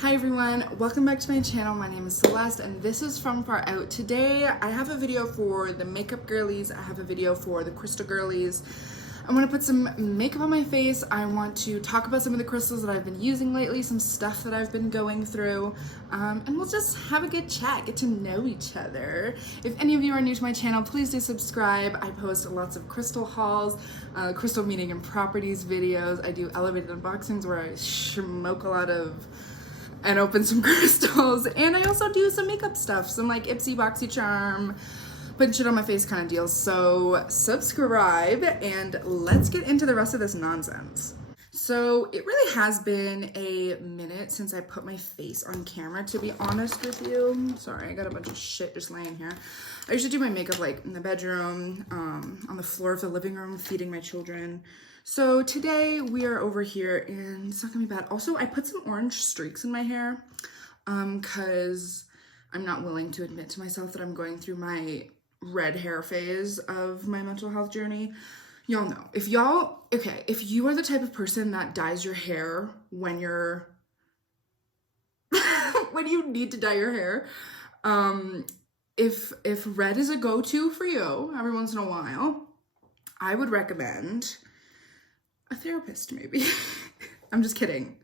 Hi everyone, welcome back to my channel. My name is Celeste and this is From Far Out. Today I have a video for the makeup girlies. I have a video for the crystal girlies. I want to put some makeup on my face. I want to talk about some of the crystals that I've been using lately, some stuff that I've been going through, and we'll just have a good chat, get to know each other. If any of you are new to my channel, please do subscribe. I post lots of crystal hauls, crystal meaning and properties videos. I do elevated unboxings where I smoke a lot of and open some crystals, and I also do some makeup stuff, some like Ipsy Boxy Charm, putting shit on my face kind of deals. So subscribe and let's get into the rest of this nonsense. So it really has been a minute since I put my face on camera, to be honest with you. Sorry, I got a bunch of shit just laying here. I usually do my makeup like in the bedroom, on the floor of the living room, feeding my children. So today we are over here and it's not gonna be bad. Also, I put some orange streaks in my hair because I'm not willing to admit to myself that I'm going through my red hair phase of my mental health journey. Y'all know, if you are the type of person that dyes your hair when you're, when you need to dye your hair, if red is a go-to for you every once in a while, I would recommend a therapist, maybe. I'm just kidding.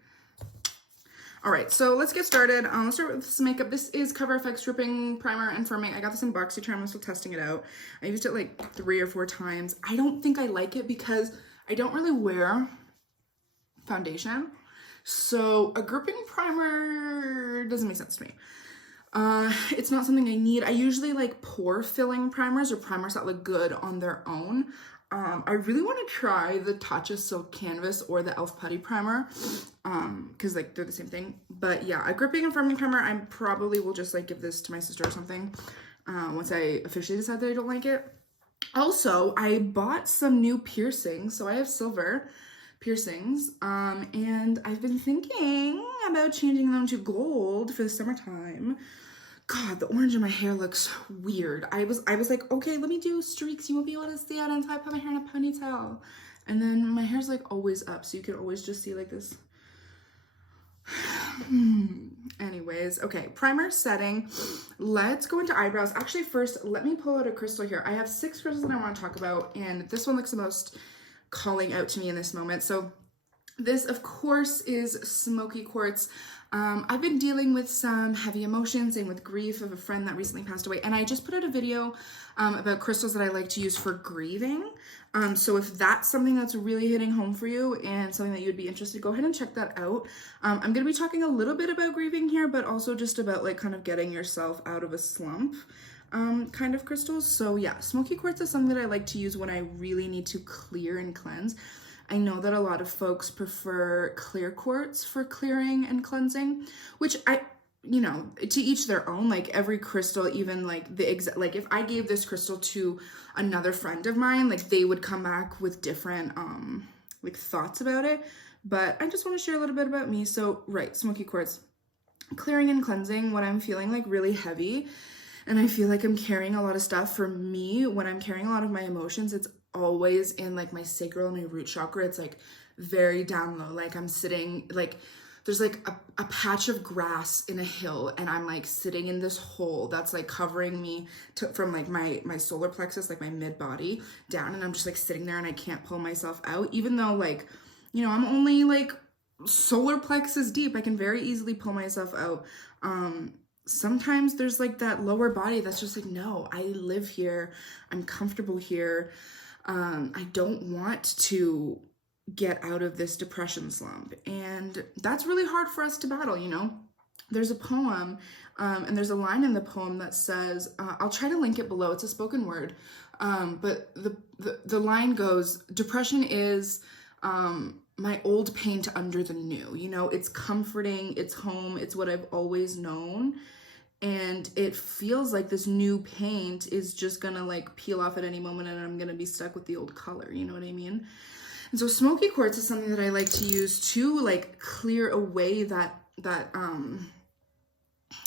All right, so let's get started. Let's start with this makeup. This is Cover FX Dripping Primer and Firming. I got this in BoxyCharm. I'm still testing it out. I used it like 3 or 4 times. I don't think I like it because I don't really wear foundation. So a gripping primer doesn't make sense to me. It's not something I need. I usually like pore filling primers or primers that look good on their own. I really want to try the Tatcha Silk Canvas or the e.l.f. Putty Primer, because like they're the same thing. But yeah, a gripping and firming primer, I probably will just like give this to my sister or something once I officially decide that I don't like it. Also, I bought some new piercings, so I have silver piercings, and I've been thinking about changing them to gold for the summertime. God, the orange in my hair looks weird. I was like, okay, let me do streaks. You won't be able to see it until I put my hair in a ponytail. And then my hair's like always up, so you can always just see like this. Anyways, okay, primer setting. Let's go into eyebrows. Actually, first, let me pull out a crystal here. I have 6 crystals that I want to talk about, and this one looks the most calling out to me in this moment. So this, of course, is Smoky Quartz. I've been dealing with some heavy emotions and with grief of a friend that recently passed away, and I just put out a video about crystals that I like to use for grieving. So if that's something that's really hitting home for you and something that you'd be interested, go ahead and check that out. I'm going to be talking a little bit about grieving here, but also just about like kind of getting yourself out of a slump kind of crystals. So yeah, Smoky Quartz is something that I like to use when I really need to clear and cleanse. I know that a lot of folks prefer clear quartz for clearing and cleansing, which you know, to each their own. Like every crystal, even like like if I gave this crystal to another friend of mine, like they would come back with different like thoughts about it. But I just want to share a little bit about me. So right, Smoky Quartz, clearing and cleansing when I'm feeling like really heavy and I feel like I'm carrying a lot of stuff. For me, when I'm carrying a lot of my emotions, it's always in like my sacral and my root chakra. It's like very down low. Like I'm sitting, like there's like a patch of grass in a hill, and I'm like sitting in this hole that's like covering me from like my solar plexus, like my mid body down, and I'm just like sitting there and I can't pull myself out, even though like, you know, I'm only like solar plexus deep. I can very easily pull myself out. Sometimes there's like that lower body that's just like, no, I live here, I'm comfortable here. I don't want to get out of this depression slump. And that's really hard for us to battle, you know? There's a poem, and there's a line in the poem that says, I'll try to link it below, it's a spoken word, but the line goes, depression is my old paint under the new. You know, it's comforting, it's home, it's what I've always known. And it feels like this new paint is just gonna like peel off at any moment and I'm gonna be stuck with the old color, you know what I mean? And so Smoky Quartz is something that I like to use to like clear away that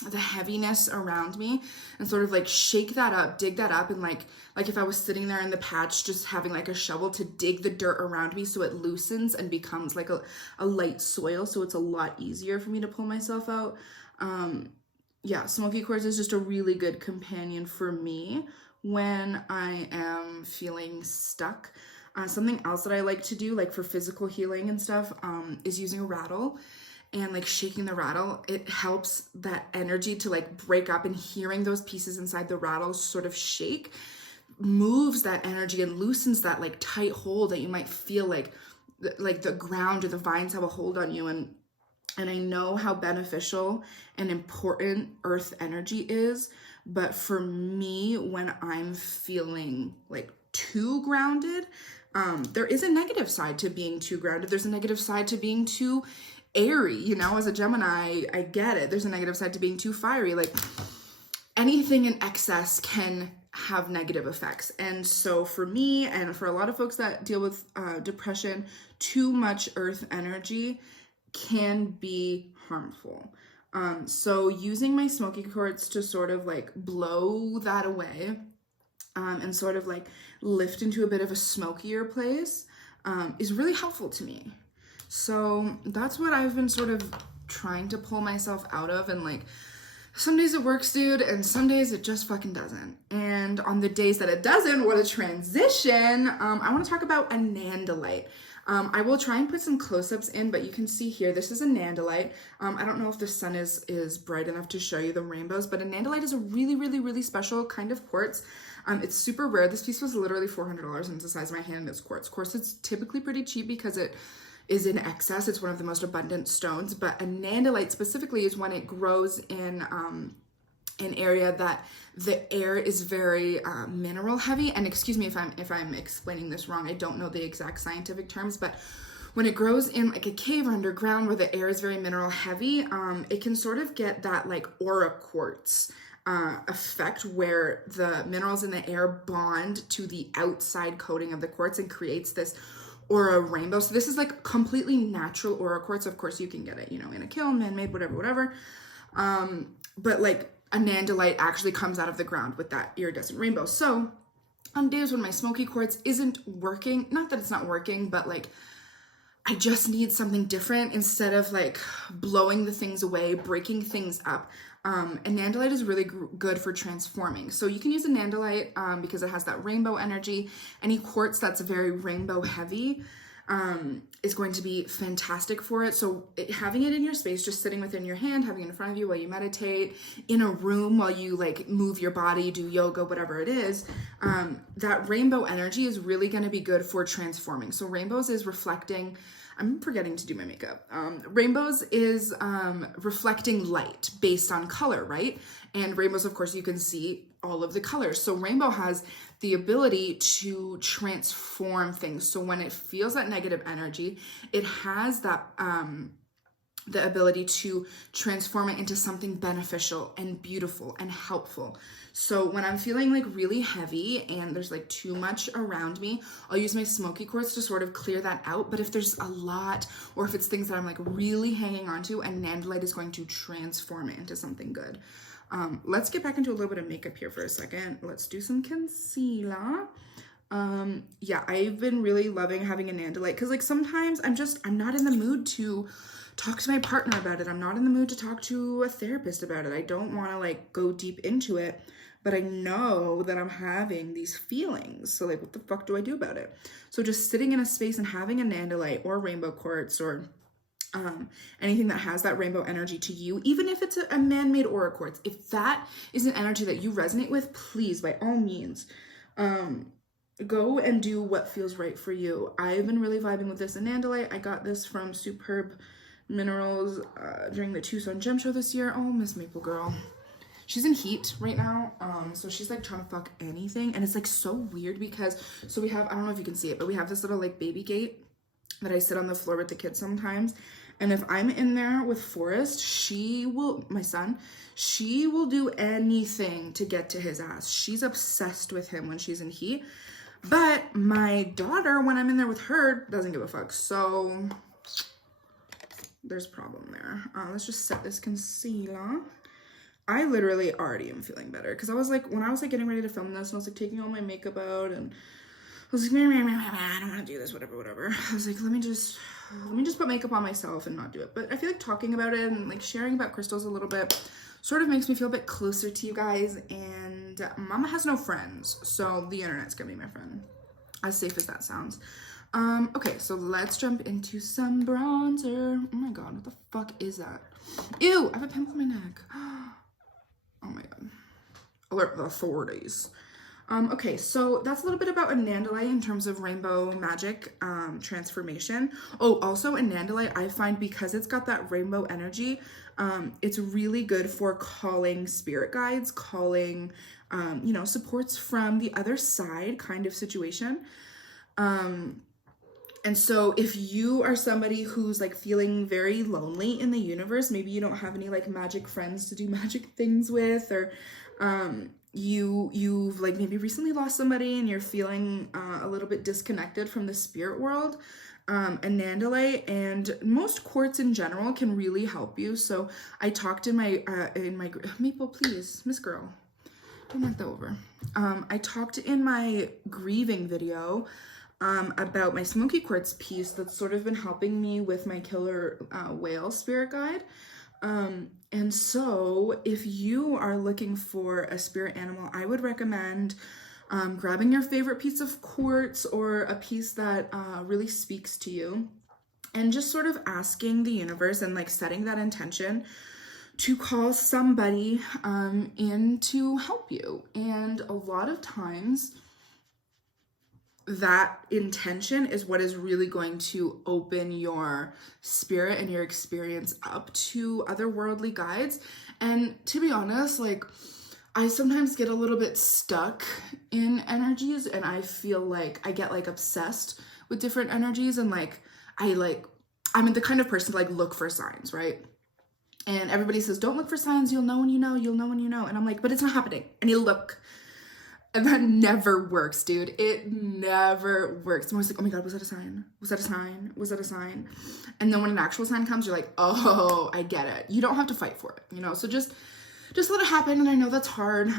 the heaviness around me and sort of like shake that up, dig that up, and like if I was sitting there in the patch just having like a shovel to dig the dirt around me so it loosens and becomes like a light soil, so it's a lot easier for me to pull myself out. Yeah, Smoky Quartz is just a really good companion for me when I am feeling stuck. Something else that I like to do, like for physical healing and stuff, is using a rattle and like shaking the rattle. It helps that energy to like break up, and hearing those pieces inside the rattle sort of shake moves that energy and loosens that like tight hold that you might feel like the ground or the vines have a hold on you. And I know how beneficial and important earth energy is, but for me, when I'm feeling like too grounded, there is a negative side to being too grounded. There's a negative side to being too airy. You know, as a Gemini, I get it. There's a negative side to being too fiery. Like anything in excess can have negative effects. And so for me, and for a lot of folks that deal with depression, too much earth energy can be harmful. So using my Smoky Quartz to sort of like blow that away, and sort of like lift into a bit of a smokier place, is really helpful to me. So that's what I've been sort of trying to pull myself out of. And like, some days it works, dude, and some days it just fucking doesn't. And on the days that it doesn't, what a transition, I want to talk about a nandalite. I will try and put some close-ups in, but you can see here, this is a nandalite. I don't know if the sun is bright enough to show you the rainbows, but a nandalite is a really, really, really special kind of quartz. It's super rare. This piece was literally $400 and it's the size of my hand, and it's quartz. Of course, it's typically pretty cheap because it is in excess. It's one of the most abundant stones, but a nandalite specifically is when it grows in an area that the air is very mineral heavy. And excuse me if I'm explaining this wrong. I don't know the exact scientific terms, but when it grows in like a cave or underground where the air is very mineral heavy, it can sort of get that like aura quartz effect where the minerals in the air bond to the outside coating of the quartz and creates this aura rainbow. So this is like completely natural aura quartz. Of course you can get it, you know, in a kiln, man-made, whatever. But like a nandalite actually comes out of the ground with that iridescent rainbow. So on days when my Smoky Quartz isn't working, not that it's not working, but like I just need something different instead of like blowing the things away, breaking things up. A nandalite is really good for transforming. So you can use a nandalite because it has that rainbow energy. Any quartz that's very rainbow heavy is going to be fantastic for it. So having it in your space, just sitting within your hand, having it in front of you while you meditate, in a room while you like move your body, do yoga, whatever it is, that rainbow energy is really going to be good for transforming. So rainbows is reflecting, I'm forgetting to do my makeup. Rainbows is reflecting light based on color, right? And rainbows, of course, you can see all of the colors. So rainbow has the ability to transform things. So when it feels that negative energy, it has that the ability to transform it into something beneficial and beautiful and helpful. So when I'm feeling like really heavy and there's like too much around me, I'll use my Smoky Quartz to sort of clear that out. But if there's a lot, or if it's things that I'm like really hanging on to, a nandalite is going to transform it into something good. Let's get back into a little bit of makeup here for a second. Let's do some concealer. Yeah, I've been really loving having a nandalite because like sometimes I'm not in the mood to talk to my partner about it. I'm not in the mood to talk to a therapist about it. I don't want to like go deep into it, but I know that I'm having these feelings. So like, what the fuck do I do about it? So just sitting in a space and having a nandalite or rainbow quartz or anything that has that rainbow energy to you, even if it's a man-made aura quartz, if that is an energy that you resonate with, please, by all means, go and do what feels right for you. I've been really vibing with this anandalite. I got this from Superb Minerals during the Tucson Gem Show this year. Oh, Miss Maple Girl. She's in heat right now, so she's like trying to fuck anything, and it's like so weird because, so we have, I don't know if you can see it, but we have this little like baby gate that I sit on the floor with the kids sometimes, and if I'm in there with Forrest, my son, she will do anything to get to his ass. She's obsessed with him when she's in heat, but my daughter, when I'm in there with her, doesn't give a fuck, so there's a problem there. Let's just set this concealer. I literally already am feeling better because I was like, when I was like getting ready to film this and I was like taking all my makeup out and I was like, I don't want to do this, whatever. I was like, let me just put makeup on myself and not do it. But I feel like talking about it and like sharing about crystals a little bit sort of makes me feel a bit closer to you guys. And mama has no friends, so the internet's gonna be my friend, as safe as that sounds. Okay, so let's jump into some bronzer. Oh my god, what the fuck is that? Ew, I have a pimple on my neck. Oh my god. Alert the authorities. Okay, so that's a little bit about Anandalite in terms of rainbow magic transformation. Oh, also Anandalite, I find because it's got that rainbow energy, it's really good for calling spirit guides, calling, you know, supports from the other side kind of situation. And so if you are somebody who's like feeling very lonely in the universe, maybe you don't have any like magic friends to do magic things with, or you've like maybe recently lost somebody and you're feeling a little bit disconnected from the spirit world, Anandalite and most quartz in general can really help you. So I talked in my Maple, please, Miss Girl, don't knock that over. I talked in my grieving video about my Smoky Quartz piece that's sort of been helping me with my killer whale spirit guide. And so if you are looking for a spirit animal, I would recommend grabbing your favorite piece of quartz or a piece that really speaks to you and just sort of asking the universe and like setting that intention to call somebody in to help you. And a lot of times that intention is what is really going to open your spirit and your experience up to otherworldly guides. And to be honest, like I sometimes get a little bit stuck in energies and I feel like I get like obsessed with different energies and like I'm the kind of person to like look for signs, right? And everybody says, don't look for signs, you'll know when you know, you'll know when you know. And I'm like, but it's not happening. And you look. And that never works, dude. It never works. I'm always like, oh my god, was that a sign? Was that a sign? Was that a sign? And then when an actual sign comes, you're like, oh, I get it. You don't have to fight for it, you know? So just let it happen. And I know that's hard,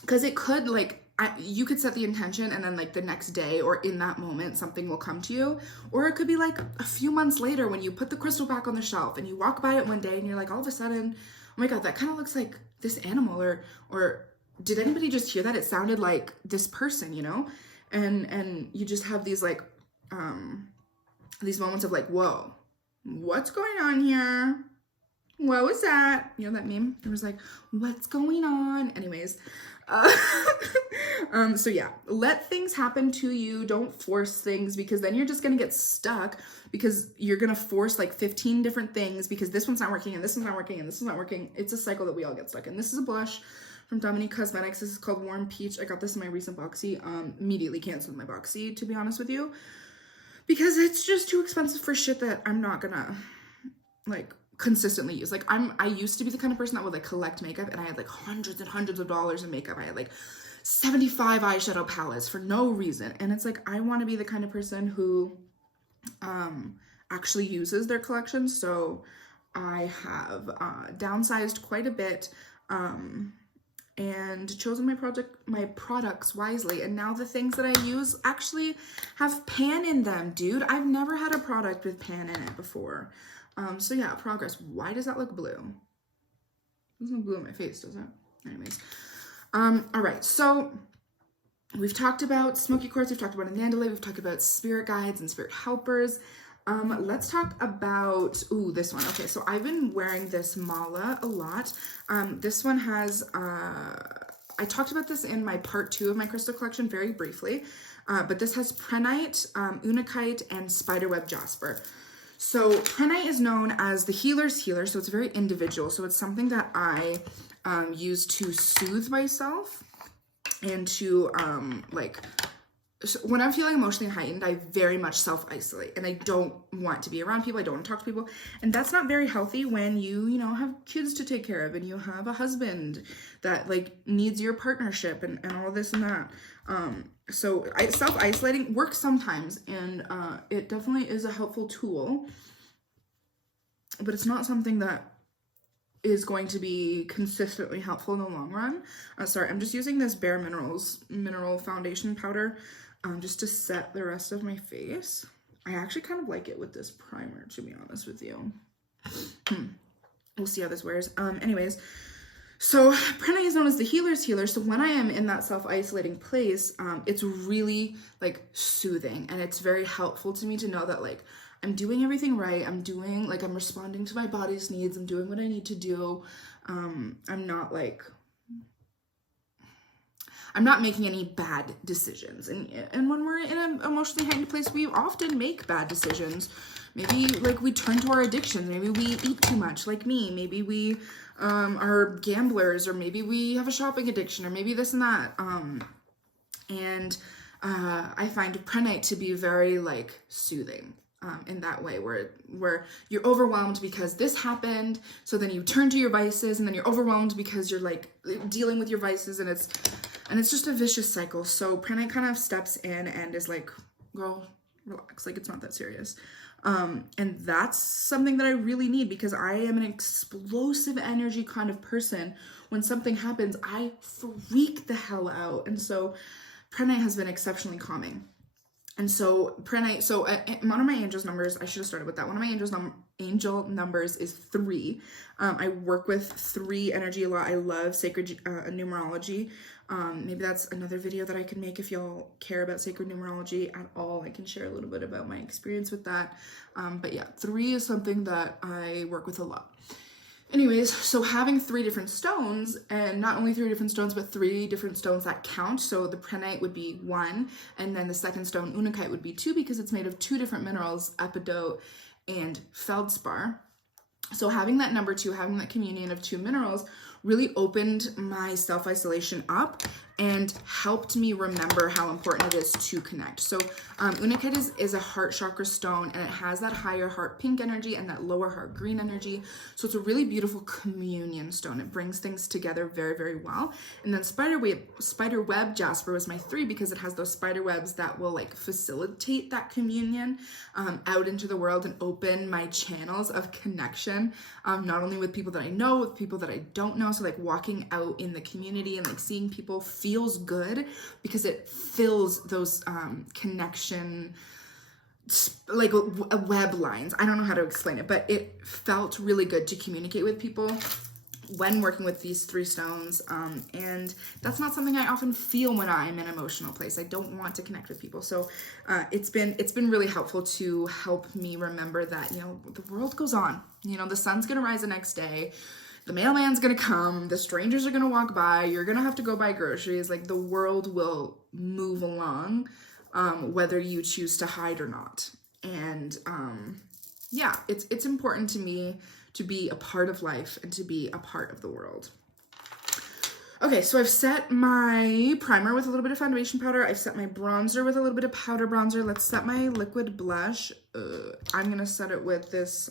because it could like, you could set the intention and then like the next day or in that moment, something will come to you. Or it could be like a few months later when you put the crystal back on the shelf and you walk by it one day and you're like, all of a sudden, oh my god, that kind of looks like this animal, or did anybody just hear that? It sounded like this person, you know? And you just have these like, these moments of like, whoa, what's going on here? What was that? You know that meme? It was like, what's going on? Anyways, so yeah, let things happen to you. Don't force things because then you're just going to get stuck because you're going to force like 15 different things because this one's not working and this one's not working and this one's not working. It's a cycle that we all get stuck in. This is a blush from Dominique Cosmetics. This is called Warm Peach. I got this in my recent boxy. Immediately canceled my boxy, to be honest with you, because it's just too expensive for shit that I'm not gonna like consistently use. Like I used to be the kind of person that would like collect makeup and I had like hundreds and hundreds of dollars in makeup. I had like 75 eyeshadow palettes for no reason. And it's like, I want to be the kind of person who actually uses their collection. So I have downsized quite a bit and chosen my products wisely. And now the things that I use actually have pan in them, dude. I've never had a product with pan in it before. So yeah, progress. Why does that look blue? There's no blue in my face, does it? Anyways. All right, so we've talked about Smoky Quartz, we've talked about Anandalite, we've talked about spirit guides and spirit helpers. Let's talk about, this one. Okay, so I've been wearing this mala a lot. This one has, I talked about this in my part 2 of my crystal collection very briefly, but this has Prenite, Unakite, and Spiderweb Jasper. So Prenite is known as the healer's healer, so it's very individual. So it's something that I use to soothe myself and to so when I'm feeling emotionally heightened, I very much self-isolate and I don't want to be around people. I don't want to talk to people. And that's not very healthy when you know, have kids to take care of and you have a husband that like needs your partnership and all this and that. So self-isolating works sometimes and it definitely is a helpful tool, but it's not something that is going to be consistently helpful in the long run. Sorry, I'm just using this Bare Minerals mineral foundation powder just to set the rest of my face. I actually kind of like it with this primer, to be honest with you. We'll see how this wears. Anyways, so pranay is known as the healer's healer. So when I am in that self-isolating place, it's really like soothing, and it's very helpful to me to know that like I'm doing everything right. I'm responding to my body's needs. I'm doing what I need to do. I'm not making any bad decisions. And when we're in an emotionally heightened place, we often make bad decisions. Maybe like we turn to our addictions. Maybe we eat too much, like me. Maybe we are gamblers, or maybe we have a shopping addiction, or maybe this and that. I find pranay to be very like soothing. In that way, where you're overwhelmed because this happened, so then you turn to your vices, and then you're overwhelmed because you're like dealing with your vices, and it's just a vicious cycle. So pranay kind of steps in and is like, girl, relax, like it's not that serious. And that's something that I really need, because I am an explosive energy kind of person. When something happens, I freak the hell out, and so pranay has been exceptionally calming. And so pranay, one of my angel's numbers, I should have started with that. One of my angel numbers is 3. I work with 3 energy a lot. I love sacred numerology. Maybe that's another video that I can make if y'all care about sacred numerology at all. I can share a little bit about my experience with that. But yeah, 3 is something that I work with a lot. Anyways, so having 3 different stones, and not only 3 different stones, but 3 different stones that count. So the pranite would be 1, and then the second stone, unakite, would be 2, because it's made of 2 different minerals, epidote and feldspar. So having that number 2, having that communion of 2 minerals, really opened my self-isolation up and helped me remember how important it is to connect. So unakite is a heart chakra stone, and it has that higher heart pink energy and that lower heart green energy. So it's a really beautiful communion stone. It brings things together very, very well. And then spider web jasper was my 3, because it has those spider webs that will like facilitate that communion out into the world and open my channels of connection, not only with people that I know, with people that I don't know. So like walking out in the community and like seeing people feels good, because it fills those connection, like web lines. I don't know how to explain it, but it felt really good to communicate with people when working with these 3 stones. And that's not something I often feel when I'm in an emotional place. I don't want to connect with people. So it's been really helpful to help me remember that, you know, the world goes on. You know, the sun's gonna rise the next day. The mailman's gonna come, the strangers are gonna walk by, you're gonna have to go buy groceries. Like, the world will move along, whether you choose to hide or not. And yeah, it's important to me to be a part of life and to be a part of the world. Okay, so I've set my primer with a little bit of foundation powder. I've set my bronzer with a little bit of powder bronzer. Let's set my liquid blush. I'm gonna set it with this,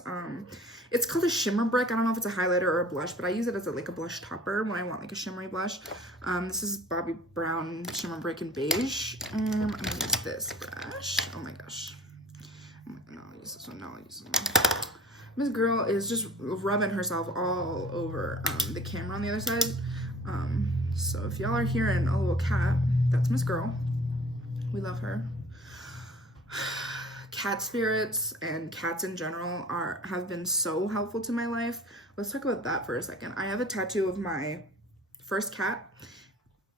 it's called a shimmer brick. I don't know if it's a highlighter or a blush, but I use it as like a blush topper when I want like a shimmery blush. This is Bobbi Brown shimmer brick in beige. I'm gonna use this brush. Oh my gosh. No, I'll use this one. No, I'll use this one. This girl is just rubbing herself all over the camera on the other side. So if y'all are hearing a little cat, that's Miss Girl. We love her. Cat spirits and cats in general have been so helpful to my life. Let's talk about that for a second. I have a tattoo of my first cat,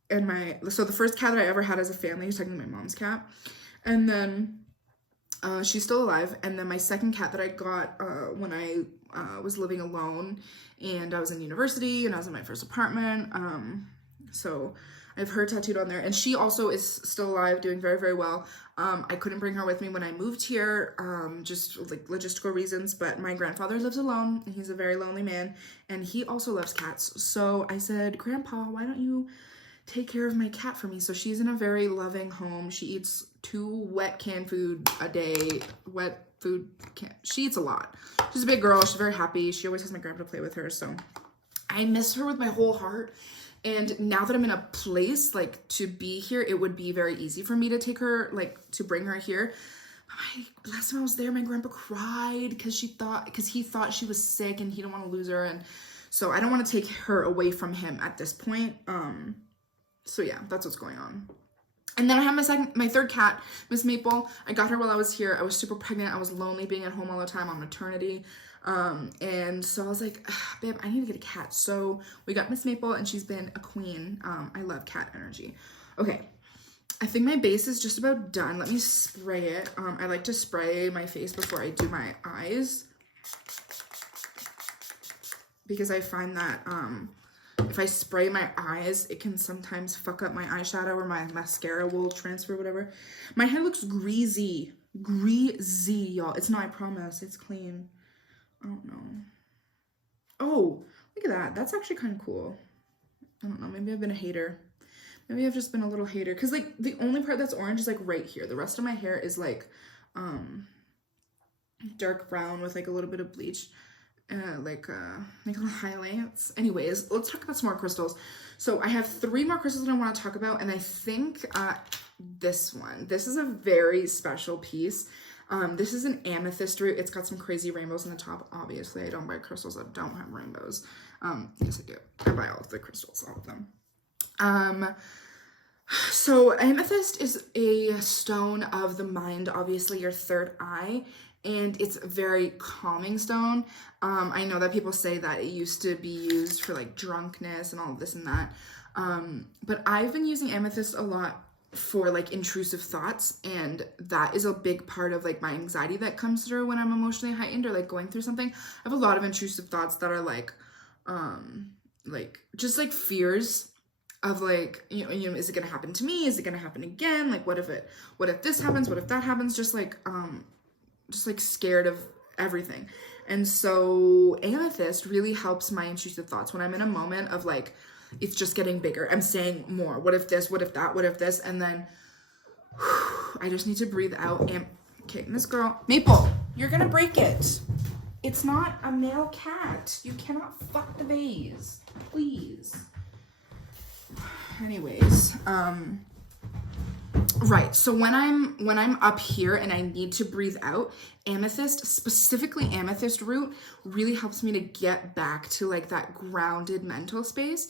and so the first cat that I ever had as a family was technically my mom's cat, and then she's still alive. And then my second cat that I got when I was living alone, and I was in university, and I was in my first apartment. So I have her tattooed on there, and she also is still alive, doing very, very well. I couldn't bring her with me when I moved here, just like logistical reasons, but my grandfather lives alone, and he's a very lonely man, and he also loves cats. So I said, Grandpa, why don't you take care of my cat for me? So she's in a very loving home. She eats 2 wet canned food a day. She eats a lot. She's a big girl. She's very happy. She always has my grandpa to play with her. So I miss her with my whole heart. And now that I'm in a place like to be here, it would be very easy for me to take her, like to bring her here. Last time I was there, my grandpa cried because he thought she was sick and he didn't want to lose her. And So I don't want to take her away from him at this point. So yeah, that's what's going on. And then I have my third cat, Miss Maple. I got her while I was here. I was super pregnant. I was lonely being at home all the time on maternity. And so I was like, babe, I need to get a cat. So we got Miss Maple and she's been a queen. I love cat energy. Okay. I think my base is just about done. Let me spray it. I like to spray my face before I do my eyes, because I find that if I spray my eyes, it can sometimes fuck up my eyeshadow, or my mascara will transfer, whatever. My hair looks greasy, y'all. It's not, I promise, it's clean. I don't know. Oh, look at that. That's actually kind of cool. I don't know, maybe I've been a hater. Maybe I've just been a little hater, because like the only part that's orange is like right here. The rest of my hair is like dark brown with like a little bit of bleach, like little highlights. Anyways, let's talk about some more crystals. So I have 3 more crystals that I want to talk about, and I think this one. This is a very special piece. This is an Amethyst Root. It's got some crazy rainbows on the top. Obviously, I don't buy crystals that don't have rainbows. Yes, I do. I buy all of the crystals, all of them. So amethyst is a stone of the mind, obviously your third eye, and it's a very calming stone. I know that people say that it used to be used for like drunkenness and all of this and that. But I've been using amethyst a lot for like intrusive thoughts, and that is a big part of like my anxiety that comes through when I'm emotionally heightened or like going through something. I have a lot of intrusive thoughts that are like just like fears of like, you know, is it gonna happen to me? Is it gonna happen again? Like, what if this happens? What if that happens? Just like scared of everything. And so amethyst really helps my intrusive thoughts when I'm in a moment of like, it's just getting bigger. I'm saying more. What if this? What if that? What if this? And then I just need to breathe out. And okay, Miss Girl, Maple, you're gonna break it. It's not a male cat. You cannot fuck the vase, please. Anyways, right, so when I'm up here and I need to breathe out, amethyst, specifically amethyst root, really helps me to get back to like that grounded mental space,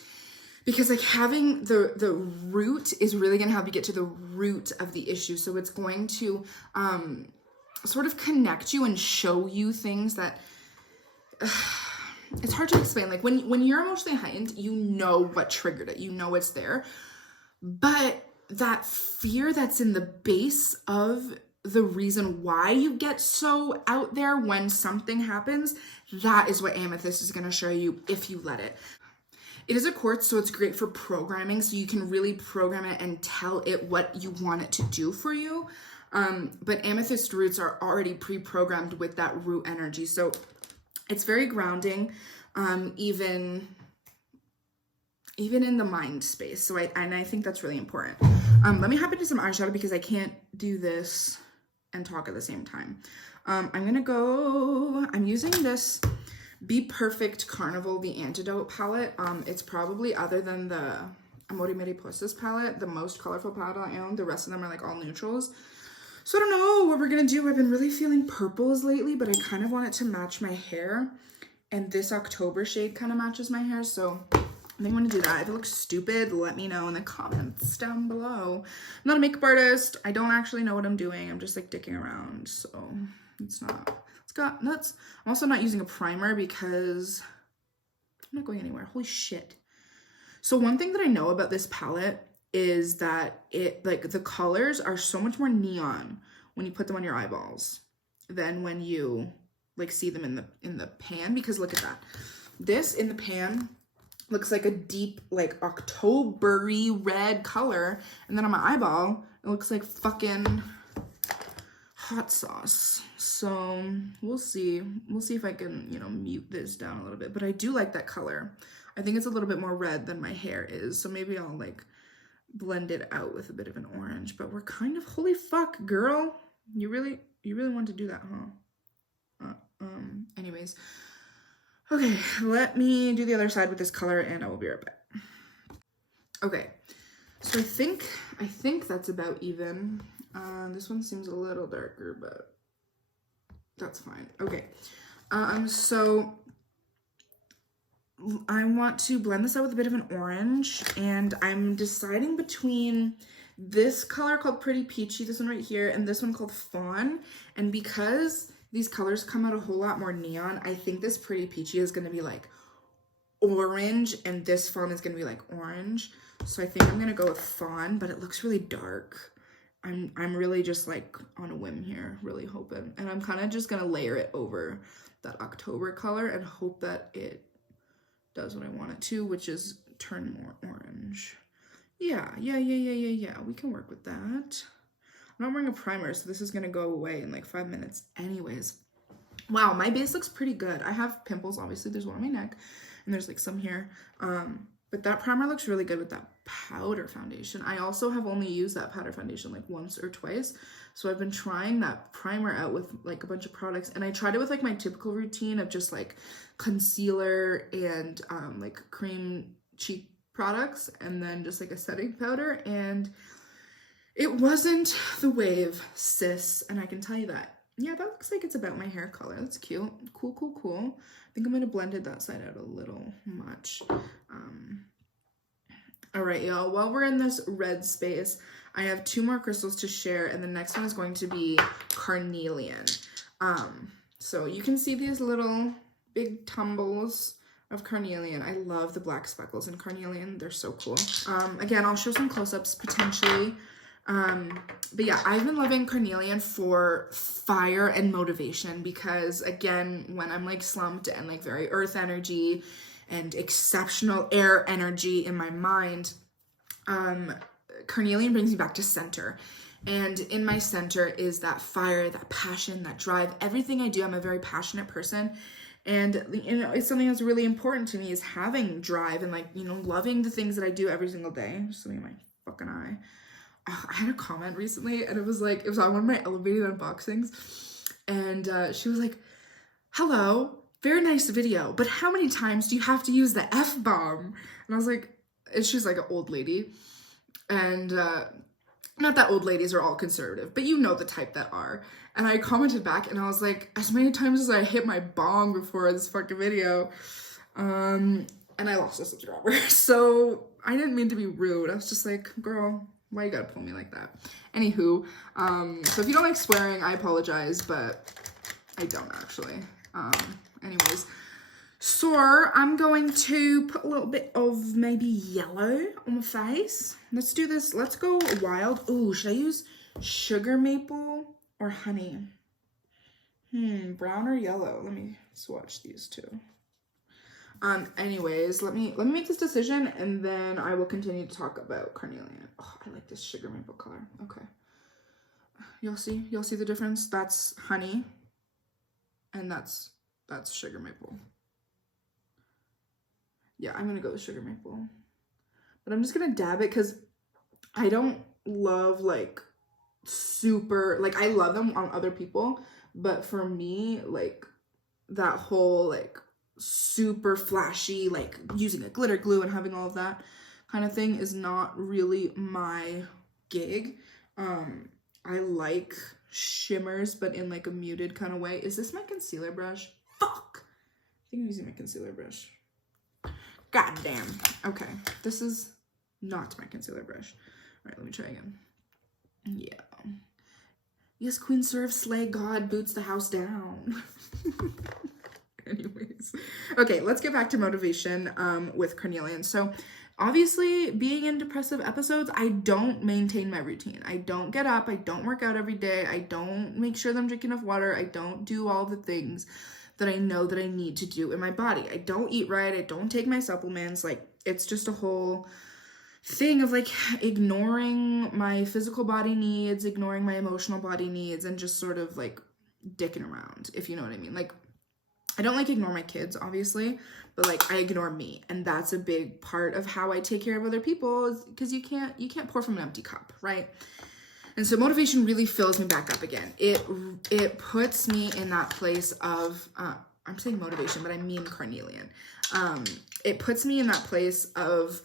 because like having the root is really going to help you get to the root of the issue. So it's going to sort of connect you and show you things that it's hard to explain. Like when you're emotionally heightened, you know what triggered it. You know it's there. But that fear that's in the base of the reason why you get so out there when something happens, that is what amethyst is going to show you if you let it. It is a quartz, so it's great for programming. So you can really program it and tell it what you want it to do for you. But amethyst roots are already pre-programmed with that root energy. So it's very grounding, even in the mind space. So I think that's really important. Let me hop into some eyeshadow because I can't do this and talk at the same time. I'm using this Be Perfect Carnival, the Antidote palette. It's probably, other than the Amore Mariposas palette, the most colorful palette I own. The rest of them are like all neutrals. So I don't know what we're gonna do. I've been really feeling purples lately, but I kind of want it to match my hair. And this October shade kind of matches my hair, so I think I'm gonna do that. If it looks stupid, let me know in the comments down below. I'm not a makeup artist. I don't actually know what I'm doing. I'm just like dicking around, so it's got nuts. I'm also not using a primer because I'm not going anywhere. Holy shit. So one thing that I know about this palette is that it, like, the colors are so much more neon when you put them on your eyeballs than when you like see them in the pan, because look at that. This in the pan looks like a deep, like, October-y red color, and then on my eyeball it looks like fucking hot sauce. So we'll see if I can, you know, mute this down a little bit, but I do like that color. I think it's a little bit more red than my hair is, so maybe I'll like blend it out with a bit of an orange. But we're kind of, holy fuck, girl, you really want to do that, huh? Anyways, okay, let me do the other side with this color and I will be right back. Okay, so I think that's about even. This one seems a little darker, but that's fine. Okay, so I want to blend this out with a bit of an orange, and I'm deciding between this color called Pretty Peachy, this one right here, and this one called Fawn. And because these colors come out a whole lot more neon, I think this Pretty Peachy is going to be like orange, and this Fawn is going to be like orange. So I think I'm going to go with Fawn, but it looks really dark. I'm really just like on a whim here, really hoping. And I'm kind of just going to layer it over that October color and hope that it does what I want it to, which is turn more orange. Yeah. We can work with that. I'm not wearing a primer, so this is going to go away in like 5 minutes anyways. Wow, my base looks pretty good. I have pimples, obviously. There's one on my neck, and there's like some here. But that primer looks really good with that powder foundation. I also have only used that powder foundation like once or twice. So I've been trying that primer out with like a bunch of products. And I tried it with like my typical routine of just like concealer and like cream cheek products. And then just like a setting powder. And it wasn't the wave, sis. And I can tell you that. Yeah, that looks like it's about my hair color. That's cute. Cool. I think I'm going to blend that side out a little much. All right, y'all. While we're in this red space, I have 2 more crystals to share, and the next one is going to be Carnelian. So you can see these little big tumbles of Carnelian. I love the black speckles in Carnelian. They're so cool. Again, I'll show some close-ups potentially. But yeah, I've been loving Carnelian for fire and motivation because, again, when I'm like slumped and like very earth energy and exceptional air energy in my mind, Carnelian brings me back to center. And in my center is that fire, that passion, that drive, everything I do. I'm a very passionate person. And, you know, it's something that's really important to me is having drive and like, you know, loving the things that I do every single day. Just something in my fucking eye. I had a comment recently and it was like, it was on one of my elevated unboxings. And she was like, hello, very nice video, but how many times do you have to use the F-bomb? And I was like, and she's like an old lady. And not that old ladies are all conservative, but you know the type that are. And I commented back and I was like, as many times as I hit my bong before this fucking video. And I lost a subscriber. So I didn't mean to be rude. I was just like, girl, why you gotta pull me like that? Anywho, so if you don't like swearing, I apologize, but I don't actually. Anyways, so I'm going to put a little bit of maybe yellow on my face. Let's do this. Let's go wild. Ooh, should I use sugar maple or honey? Brown or yellow? Let me swatch these two. Anyways, let me make this decision and then I will continue to talk about Carnelian. Oh, I like this sugar maple color. Okay. You'll see the difference? That's honey and that's sugar maple. Yeah, I'm gonna go with sugar maple. But I'm just gonna dab it because I don't love like super, like I love them on other people, but for me, like that whole like super flashy, like using a glitter glue and having all of that kind of thing is not really my gig. I like shimmers, but in like a muted kind of way. Is this my concealer brush? Fuck! I think I'm using my concealer brush. God damn. Okay, this is not my concealer brush. All right, let me try again. Yeah. Yes, Queen serves, slay God, boots the house down. Anyways, okay, let's get back to motivation with Carnelian. So obviously being in depressive episodes, I don't maintain my routine. I don't get up, I don't work out every day, I don't make sure that I'm drinking enough water, I don't do all the things that I know that I need to do in my body. I don't eat right, I don't take my supplements. Like it's just a whole thing of like ignoring my physical body needs, ignoring my emotional body needs, and just sort of like dicking around, if you know what I mean. Like I don't like ignore my kids, obviously, but like I ignore me, and that's a big part of how I take care of other people, because you can't pour from an empty cup, right? And so motivation really fills me back up again. It puts me in that place of I'm saying motivation, but I mean Carnelian. It puts me in that place of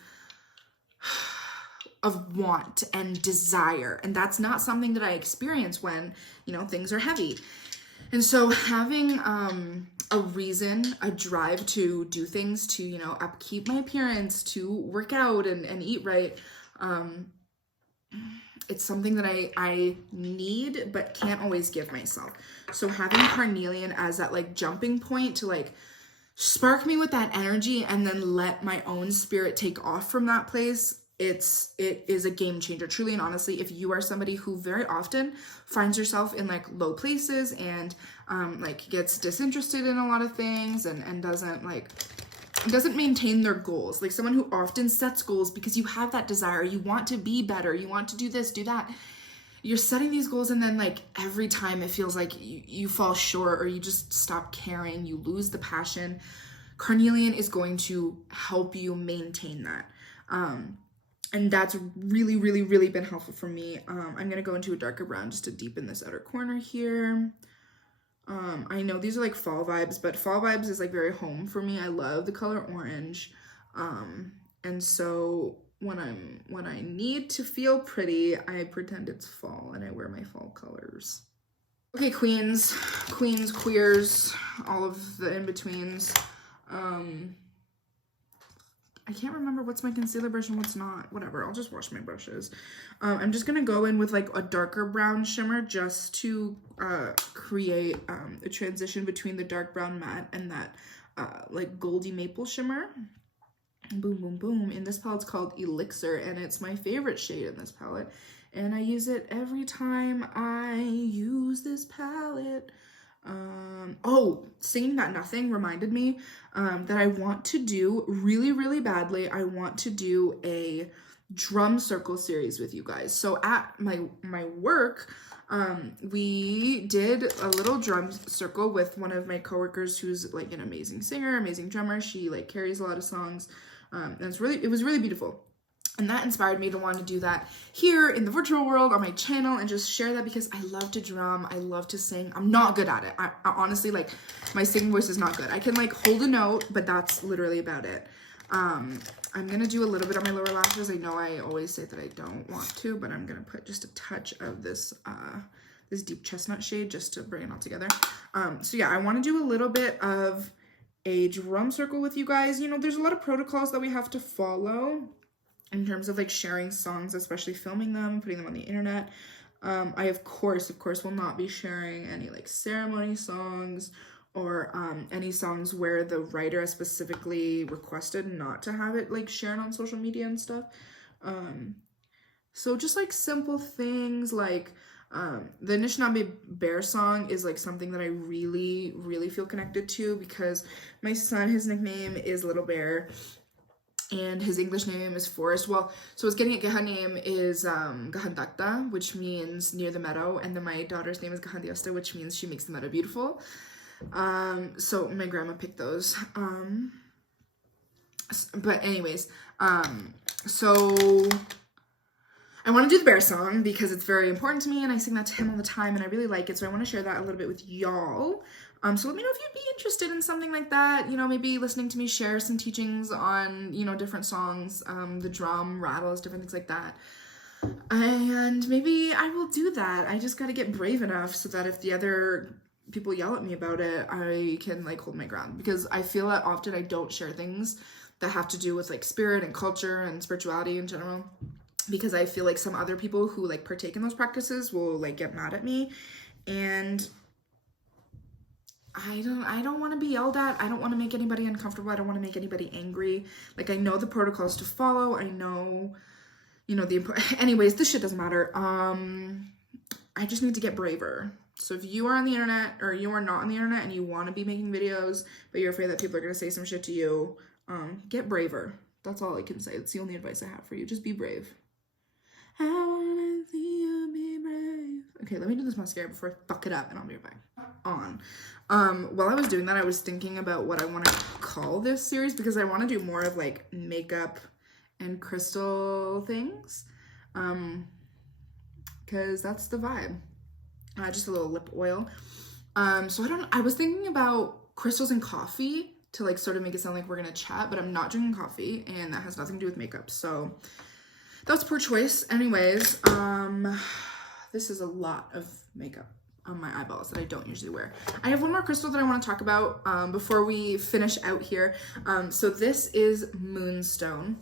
want and desire, and that's not something that I experience when, you know, things are heavy. And so having a reason, a drive to do things, to, you know, upkeep my appearance, to work out and eat right. It's something that I need but can't always give myself. So having Carnelian as that like jumping point to like spark me with that energy and then let my own spirit take off from that place, it is a game changer, truly and honestly. If you are somebody who very often finds yourself in like low places and like gets disinterested in a lot of things and doesn't maintain their goals, like someone who often sets goals because you have that desire, you want to be better, you want to do this, do that, you're setting these goals, and then like every time it feels like you fall short or you just stop caring, you lose the passion. Carnelian is going to help you maintain that. And that's really, really, really been helpful for me. I'm going to go into a darker brown just to deepen this outer corner here. I know these are like fall vibes, but fall vibes is like very home for me. I love the color orange. And so when I need to feel pretty, I pretend it's fall and I wear my fall colors. Okay, queens, queers, all of the in-betweens. I can't remember what's my concealer brush and what's not. Whatever, I'll just wash my brushes. I'm just gonna go in with like a darker brown shimmer just to create a transition between the dark brown matte and that like goldy maple shimmer. Boom, boom, boom. In this palette, it's called Elixir, and it's my favorite shade in this palette. And I use it every time I use this palette. Oh, singing that nothing reminded me that I want to do really, really badly. I want to do a drum circle series with you guys. So at my work, we did a little drum circle with one of my coworkers who's like an amazing singer, amazing drummer. She like carries a lot of songs. And it was really beautiful. And that inspired me to want to do that here in the virtual world on my channel and just share that because I love to drum. I love to sing. I'm not good at it. I honestly, like, my singing voice is not good. I can like hold a note, but that's literally about it. I'm going to do a little bit on my lower lashes. I know I always say that I don't want to, but I'm going to put just a touch of this, this deep chestnut shade just to bring it all together. So yeah, I want to do a little bit of a drum circle with you guys. You know, there's a lot of protocols that we have to follow in terms of like sharing songs, especially filming them, putting them on the internet. I of course will not be sharing any like ceremony songs or any songs where the writer has specifically requested not to have it like shared on social media and stuff. So just like simple things like the Anishinaabe bear song is like something that I really, really feel connected to because my son, his nickname is Little Bear, and his English name is Forest. Well, so his Gahan name is Gahandakta, which means near the meadow, and then my daughter's name is Gahandiasta, which means she makes the meadow beautiful. So my grandma picked those. But anyways, so I want to do the bear song because it's very important to me and I sing that to him all the time and I really like it. So I want to share that a little bit with y'all. So let me know if you'd be interested in something like that, you know, maybe listening to me share some teachings on, you know, different songs, the drum, rattles, different things like that. And maybe I will do that. I just got to get brave enough so that if the other people yell at me about it, I can like hold my ground, because I feel that often I don't share things that have to do with like spirit and culture and spirituality in general, because I feel like some other people who like partake in those practices will like get mad at me, and I don't want to be yelled at. I don't want to make anybody uncomfortable. I don't want to make anybody angry. Like, I know the protocols to follow. I know, you know, anyways, this shit doesn't matter. I just need to get braver. So if you are on the internet or you are not on the internet and you want to be making videos, but you're afraid that people are going to say some shit to you, get braver. That's all I can say. It's the only advice I have for you. Just be brave. I wanna see you be brave. Okay, let me do this mascara before I fuck it up and I'll be right back. While I was doing that, I was thinking about what I want to call this series, because I want to do more of like makeup and crystal things. Because that's the vibe. Just a little lip oil. So I was thinking about crystals and coffee to like sort of make it sound like we're gonna chat, but I'm not drinking coffee and that has nothing to do with makeup. So that was a poor choice. Anyways, this is a lot of makeup. on my eyeballs that I don't usually wear. I have one more crystal that I want to talk about before we finish out here. So this is Moonstone.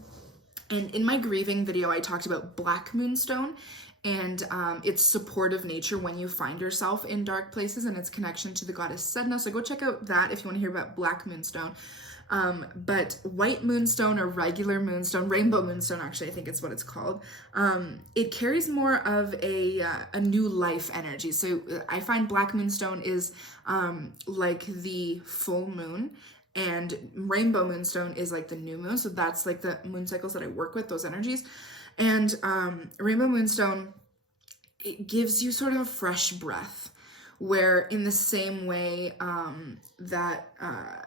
And in my grieving video, I talked about Black Moonstone and its supportive nature when you find yourself in dark places and its connection to the goddess Sedna. So go check out that if you want to hear about Black Moonstone. But White Moonstone or regular Moonstone, Rainbow Moonstone actually, I think it's what it's called, it carries more of a new life energy. So I find Black Moonstone is like the full moon, and Rainbow Moonstone is like the new moon. So that's like the moon cycles that I work with, those energies. And Rainbow Moonstone, it gives you sort of a fresh breath, where in the same way that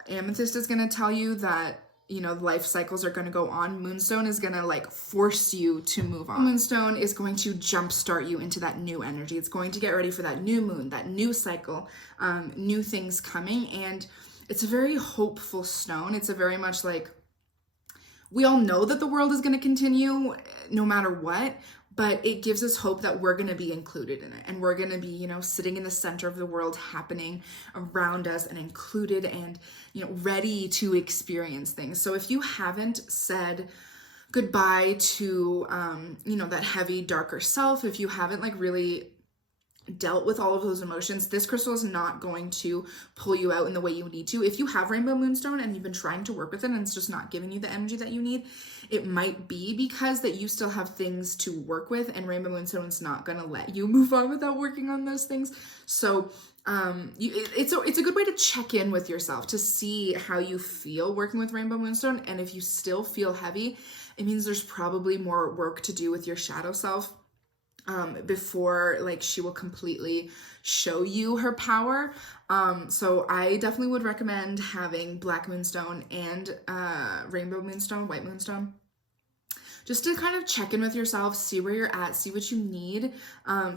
Amethyst is going to tell you that, you know, life cycles are going to go on, Moonstone is going to like force you to move on. Moonstone is going to jumpstart you into that new energy. It's going to get ready for that new moon, that new cycle, new things coming. And it's a very hopeful stone. It's a very much like, we all know that the world is going to continue no matter what, but it gives us hope that we're going to be included in it, and we're going to be, you know, sitting in the center of the world happening around us and included and, you know, ready to experience things. So if you haven't said goodbye to, you know, that heavy, darker self, if you haven't like really dealt with all of those emotions, this crystal is not going to pull you out in the way you need to. If you have Rainbow Moonstone and you've been trying to work with it and it's just not giving you the energy that you need, it might be because that you still have things to work with, and Rainbow Moonstone is not going to let you move on without working on those things. So it's a good way to check in with yourself to see how you feel working with Rainbow Moonstone. And if you still feel heavy, it means there's probably more work to do with your shadow self before like she will completely show you her power. So I definitely would recommend having Black Moonstone and Rainbow Moonstone, White Moonstone, just to kind of check in with yourself, see where you're at, see what you need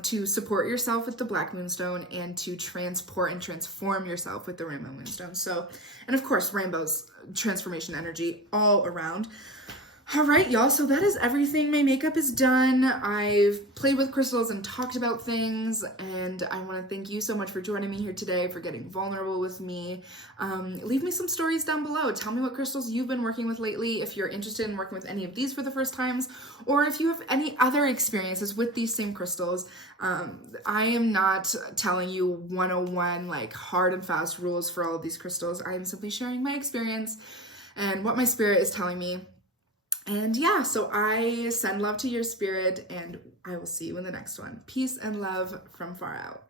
to support yourself with the Black Moonstone, and to transport and transform yourself with the Rainbow Moonstone. So, and of course, Rainbow's transformation energy all around. All right, y'all, so that is everything. My makeup is done. I've played with crystals and talked about things, and I want to thank you so much for joining me here today, for getting vulnerable with me. Leave me some stories down below. Tell me what crystals you've been working with lately, if you're interested in working with any of these for the first times, or if you have any other experiences with these same crystals. I am not telling you 101 like hard and fast rules for all of these crystals. I am simply sharing my experience and what my spirit is telling me. And yeah, so I send love to your spirit, and I will see you in the next one. Peace and love from far out.